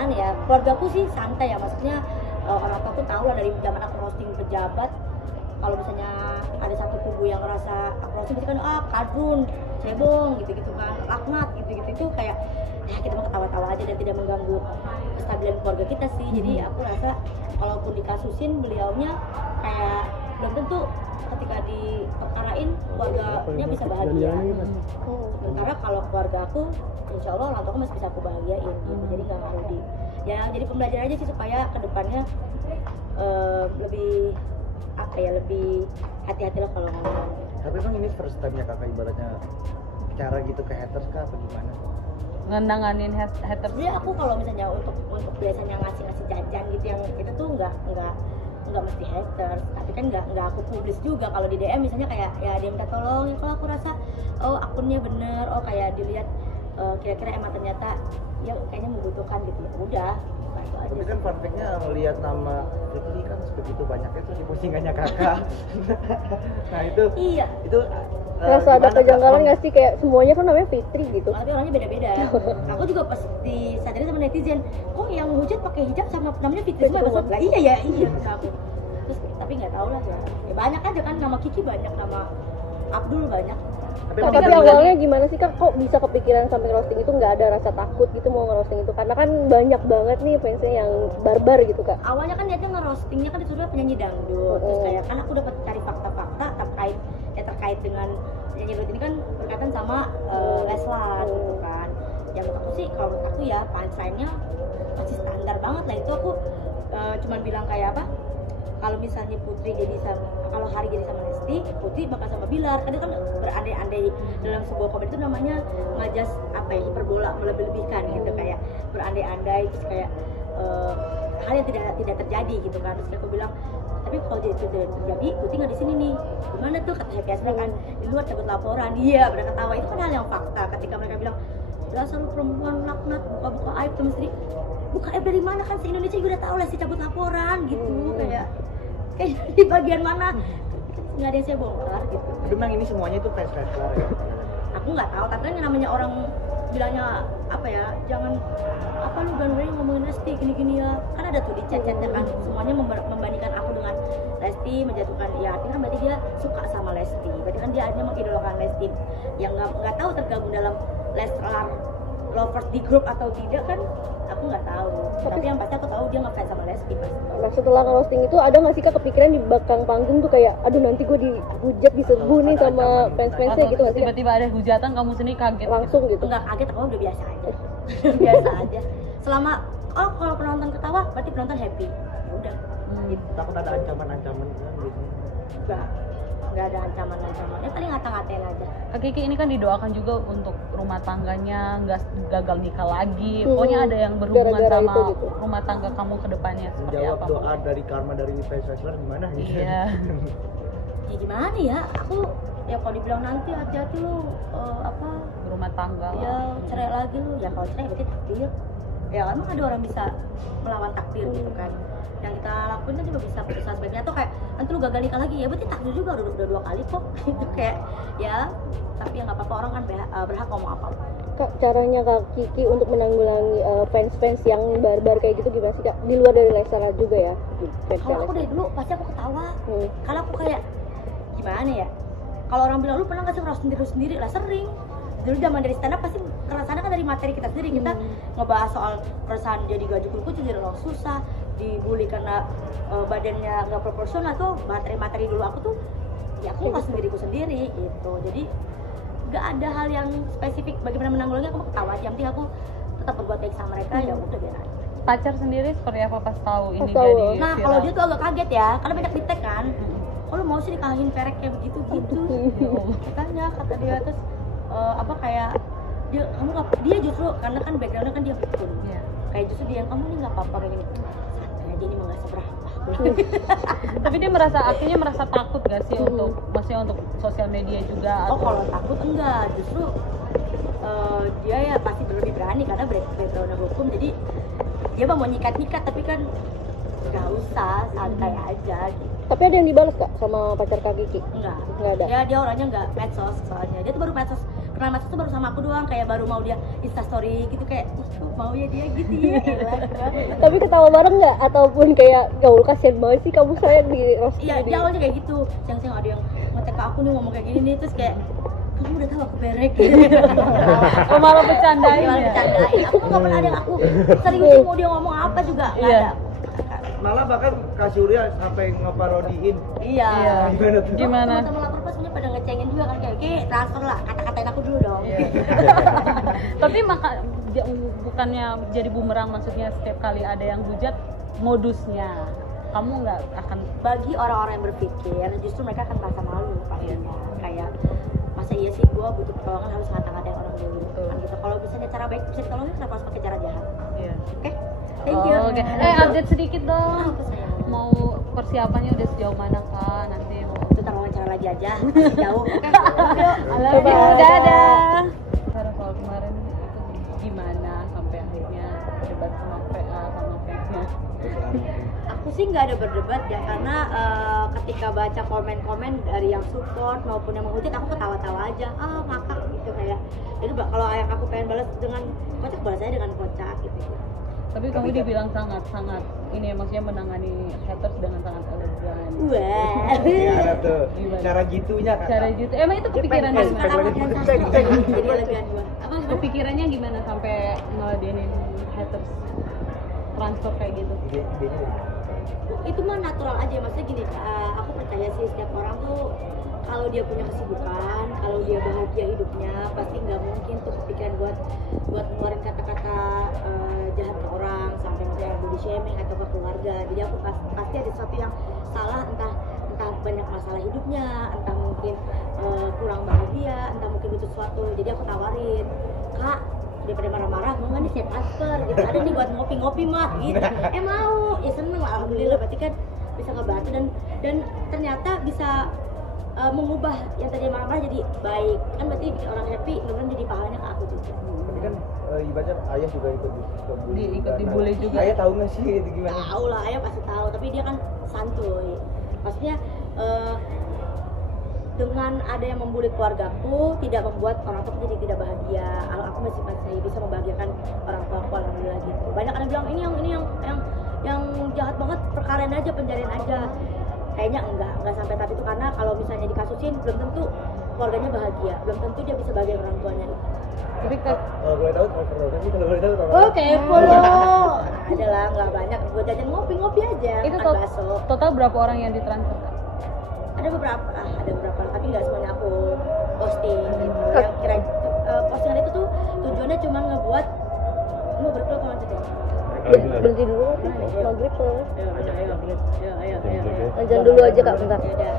gimana ya, keluargaku sih santai ya, maksudnya orang tua tuh tahu lah dari zaman aku roasting pejabat. Kalau misalnya ada satu kubu yang ngerasa aku roasting gitu kan, kadrun, cebong gitu-gitu kan, laknat gitu-gitu, itu kayak ya kita mau ketawa-tawa aja dan tidak mengganggu kestabilan keluarga kita sih. Jadi aku rasa kalaupun dikasusin beliaunya kayak belum tentu ketika diperkarain keluarganya bisa bahagia. Sementara kalau keluarga aku insya Allah orang tua masih bisa aku bahagiain gitu. Jadi nggak perlu jadi pembelajaran aja sih supaya kedepannya lebih apa ya, lebih hati-hati lah kalau ngomong. Tapi emang ini first time-nya kakak ibaratnya cara gitu ke haters kah apa gimana? Ngenanganin haters. Jadi aku kalau misalnya untuk biasanya ngasih jajan gitu yang itu tuh nggak mesti haters, tapi kan nggak aku publis juga. Kalau di DM misalnya kayak ya dia minta tolong ya, kalau aku rasa akunnya bener, kayak dilihat kira-kira emang ternyata ya kayaknya membutuhkan gitu, ya udah bantu aja. Tapi kan fun fact-nya melihat nama Fitri kan sebegitu banyaknya tuh di postingannya kakak. Nah itu iya itu rasa ada kejanggalan nggak sih, kayak semuanya kan namanya Fitri gitu. tapi orangnya beda-beda. Aku juga pas disadari sama netizen, kok yang hujat pakai hijab sama namanya Fitri semua. Lah iya kata aku. Terus tapi nggak tahu lah ya banyak aja kan, nama Kiki banyak, nama Abdul banyak. Tapi awalnya gimana sih kak, kok bisa kepikiran sampai roasting itu, nggak ada rasa takut gitu mau ngerosting itu? Karena kan banyak banget nih fansnya yang barbar gitu kak. Awalnya kan niatnya ngerostingnya kan disuruh penyanyi dangdut, terus kayak kan aku dapat cari fakta-fakta terkait dengan penyanyi dangdut ini kan berkaitan sama Leslar gitu kan. Yang menurut aku sih, kalau menurut aku ya punchline-nya masih standar banget lah. Itu aku cuman bilang kayak apa, kalau misalnya Putri jadi kalau Hari jadi sama Lesti, Putri bakal sama Bilar. Kadang kan berandai-andai dalam sebuah komen itu namanya ngajas apa ya, hiperbola, melebih-lebihkan gitu, kayak berandai-andai terus kayak hal yang tidak terjadi gitu kan. Terus aku bilang, tapi kalau jadi terjadi, Putri nggak di sini nih. Gimana tuh kata Happy Asra kan, di luar takut laporan. Iya, mereka ketawa. Itu kan hal yang fakta. Ketika mereka bilang, dasar perempuan laknat, buka aib sama istri. Buka aib dari mana, kan se-Indonesia juga udah tahu lah si cabut laporan gitu. Kayak di bagian mana nggak ada yang saya bongkar gitu. Tapi memang ini semuanya itu fans Leslar ya? Aku nggak tahu, tapi kan yang namanya orang bilangnya apa ya, jangan apa lu berani ngomongin Lesti gini-gini ya, kan ada tuh di chat-chatnya kan semuanya membandingkan aku dengan Lesti, menjatuhkan ya, artinya kan berarti dia suka sama Lesti, berarti kan dia hanya mengidolakan Lesti. Yang nggak tahu tergabung dalam Leslar lovers di grup atau tidak kan aku nggak tahu, tapi yang pasti aku tahu dia ngefans sama Lesti pasti. Nah setelah roasting itu ada nggak sih kak kepikiran di belakang panggung tuh kayak aduh nanti gue dihujat, diserbu nih sama fans-fansnya gitu nggak sih? Tiba-tiba ada hujatan kamu sendiri kaget Langsung gitu? Nggak kaget, aku udah biasa aja. Biasa aja selama kalau penonton ketawa berarti penonton happy, ya udah. Takut ada ancaman-ancaman kan gitu? Nggak ada ancaman-ancaman, ya paling ngata-ngatain aja. Kak Kiki ini kan didoakan juga untuk rumah tangganya nggak gagal nikah lagi. Pokoknya ada yang berhubungan Gara-gara sama itu gitu. rumah tangga kamu ke depannya seperti Menjawab apa? doa dari karma dari fans Leslar gimana gitu? Iya. Ya gimana ya, aku ya kalau dibilang nanti hati-hati lu Rumah tangga. ya cerai lagi lu, ya kalau cerai berarti takdir. Ya emang ada orang bisa melawan takdir gitu kan. Yang kita lakuin kan juga bisa putusan sebaiknya, atau kayak nanti lu gagal nikah lagi, ya berarti takdir juga, udah 2 kali kok gitu. Kayak ya tapi ya nggak apa-apa, orang kan berhak ngomong apa. Kak, caranya Kak Kiki untuk menanggulangi fans-fans yang barbar kayak gitu gimana sih Kak? Di luar dari Leslar juga ya? Kalau aku dari dulu pasti aku ketawa, karena aku kayak gimana ya, kalau orang bilang lu pernah nggak sih ngeroast diri sendiri, lah sering. Dulu zaman dari stand up pasti kerasaannya kan dari materi kita sendiri. Kita ngebahas soal keresahan jadi gaji kucing, jadi orang susah, dibully karena badannya nggak proporsional, tuh materi-materi dulu aku tuh ya aku nggak sendiriku sendiri gitu. Jadi nggak ada hal yang spesifik bagaimana menanggulangi, aku ketawa aja. Yang penting aku tetap berbuat baik sama mereka, ya udah biar aja. Pacar sendiri seperti apa pas tahu ini Pas tahu. jadi Nah viral? kalau dia tuh agak kaget ya, karena banyak di tag kan. Kalau mau sih nikahin perek kayak begitu gitu, katanya kata dia. Terus kayak dia justru karena kan backgroundnya kan dia pikun, kayak justru dia yang kamu nih nggak apa-apa kayak gini, santai aja, ini mah nggak seberapa. Tapi dia merasa takut gak sih maksudnya untuk sosial media juga? Kalau takut enggak, justru dia ya pasti lebih berani karena backgroundnya hukum, jadi dia mau nyikat-nyikat, tapi kan nggak usah, santai aja gitu. Tapi ada yang dibalas Kak sama pacar Kak Kiki? Enggak ada. Dia orangnya nggak medsos, soalnya dia tuh baru medsos kenal Mas tuh baru sama aku doang, kayak baru mau dia instastory gitu, kayak kok mau ya dia gitu ya. Elah. Tapi ketawa bareng nggak? Ataupun kayak gaul kasihan banget sih kamu sayang di roasting Iya, ini? dia awalnya kayak gitu. Siang-siang ada yang ngetek ke aku nih ngomong kayak gini nih, terus kayak kamu udah tahu aku berek. Oh, malah bercandain Malah ya. bercandain. Aku nggak pernah ada yang aku sering sih mau dia ngomong apa juga nggak Iya. ada. Malah bahkan Kak Surya sampai ngeparodiin. Iya. Iya. Gimana tuh? Gimana? Teman-teman lapor pas sebenarnya pada ngecengin juga kan, kayak oke transfer lah, kata-katain aku dulu dong. Iya. Tapi bukannya jadi bumerang, maksudnya setiap kali ada yang hujat modusnya kamu nggak akan Bagi orang-orang yang berpikir justru mereka akan merasa malu pastinya, kayak masa iya sih gue butuh pertolongan harus ngata-ngatain orang dulu kan gitu. Kalau misalnya cara baik bisa ditolongin, kenapa harus pakai cara jahat? iya. Oke, thank you. Oke. Update sedikit dong. Apa sayang? Mau persiapannya udah sejauh mana kak? Nanti mau Itu ntar wawancara lagi aja, masih jauh. Oke, thank you. Bye-bye. Dadah. Cara soal kemarin itu gimana sampai akhirnya debat sama PA sama fansnya? Aku sih nggak ada berdebat ya, karena ketika baca komen-komen dari yang support maupun yang menghujat, aku ketawa-tawa aja, ngakak gitu kayak. Jadi kalau ayah aku pengen balas dengan kocak, balas aja dengan kocak gitu. Tapi kamu dibilang sangat-sangat ini ya, maksudnya menangani haters dengan sangat elegan. Wah. Gimana tuh? Gimana? Cara gitunya Kak. Cara gitu. Emang itu kepikiran Jepang, gimana? Sekarang makin santai, jadi elegan gua. Apa? Kepikirannya gimana sampai ngeladenin haters transfer kayak gitu? Ide-idenya dari mana? Itu mah natural aja, maksudnya gini, aku percaya sih setiap orang tuh kalau dia punya kesibukan, kalau dia bahagia hidupnya, pasti nggak mungkin tuh kepikiran buat ngeluarin kata-kata jahat ke orang, sampai misalnya body shaming atau ke keluarga. Jadi aku pasti ada sesuatu yang salah, entah banyak masalah hidupnya, entah mungkin kurang bahagia, entah mungkin butuh sesuatu. Jadi aku tawarin, Kak, daripada marah-marah mau nggak nih saya transfer gitu, ada nih buat ngopi-ngopi mah gitu. Mau ya, seneng lah, alhamdulillah. Berarti kan bisa ngebantu dan ternyata bisa mengubah yang tadi marah-marah jadi baik kan, berarti bikin orang happy, beneran jadi pahalanya ke aku juga. Tapi kan ibaratnya ayah juga ikut dibully. Ikut dibully juga. Ayah tahu nggak sih itu gimana? Tahu lah, ayah pasti tahu, tapi dia kan santuy. Maksudnya dengan ada yang membuli keluargaku tidak membuat orang tua jadi tidak bahagia. Aku masih bisa membahagiakan orang tua aku, alhamdulillah gitu. Banyak ada bilang ini yang jahat banget, perkarain aja, penjarain aja. Kayaknya enggak sampai tapi itu, karena kalau misalnya dikasusin belum tentu keluarganya bahagia, belum tentu dia bisa bahagia orang tuanya. Tapi Kalau boleh tahu transfer berapa sih? Kalau boleh tahu berapa? Oh, kepo loh. Ada lah, nggak banyak. Buat jajan ngopi-ngopi aja. itu makan bakso. total berapa orang yang ditransfer kak? Ada beberapa, tapi nggak semuanya aku posting gitu. Yang kira postingan itu tuh tujuannya cuma ngebuat mau berkeluar sama aja deh. Berhenti dulu kan? Maghrib soalnya. Ayo. Lanjut dulu aja kak bentar. Ya udah.